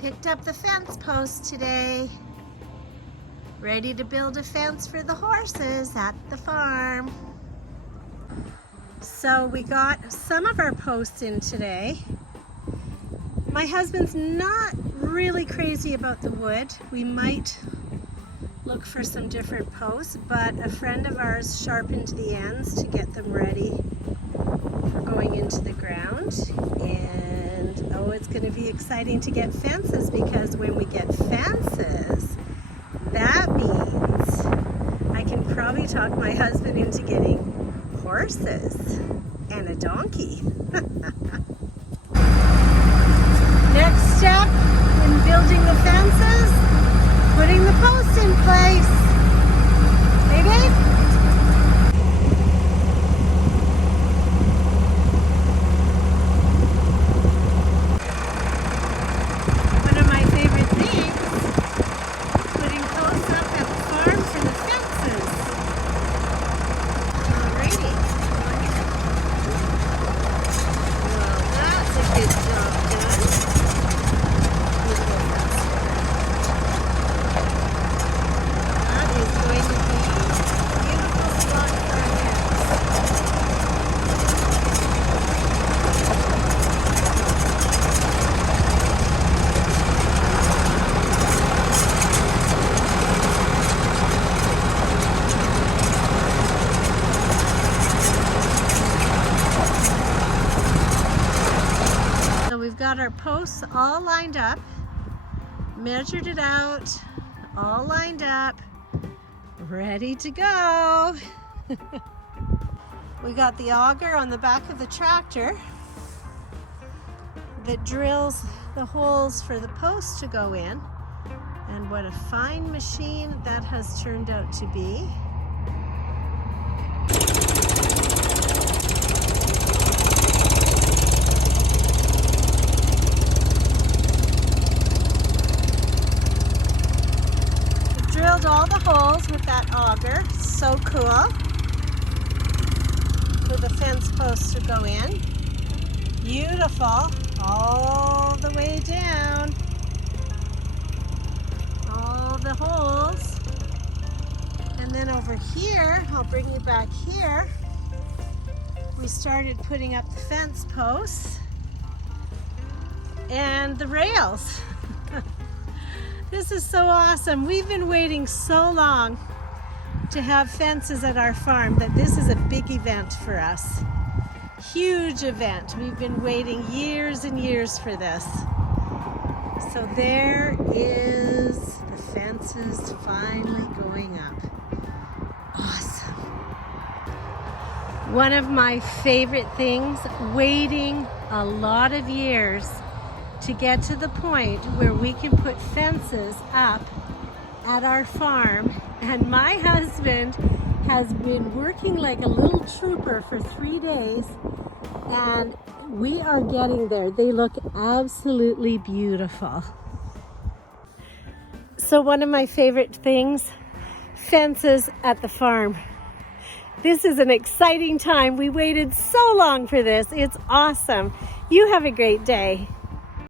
Picked up the fence post today. Ready to build a fence for the horses at the farm. So we got some of our posts in today. My husband's not really crazy about the wood. We might look for some different posts, but a friend of ours sharpened the ends to get them ready for going into the ground. And oh, it's going to be exciting to get fences, because when we get fences, that means I can probably talk my husband into getting horses and a donkey. Next step in building the fences, putting the posts in place. Hey, babe? One of my favorite things, putting posts up at the farm for the fences. Alrighty. Well, that's a good job done. That is going to be a beautiful spot for our fence. So we've got our posts all lined up, measured it out, all lined up, ready to go. We got the auger on the back of the tractor that drills the holes for the posts to go in, and what a fine machine that has turned out to be. Drilled all the holes with that auger. So cool. For the fence posts to go in. Beautiful. All the way down. All the holes. And then over here, I'll bring you back here. We started putting up the fence posts and the rails. This is so awesome. We've been waiting so long to have fences at our farm that this is a big event for us. Huge event. We've been waiting years and years for this. So there is the fences finally going up. Awesome. One of my favorite things, waiting a lot of years to get to the point where we can put fences up at our farm. And my husband has been working like a little trooper for 3 days, and we are getting there. They look absolutely beautiful. So one of my favorite things, fences at the farm. This is an exciting time. We waited so long for this. It's awesome. You have a great day.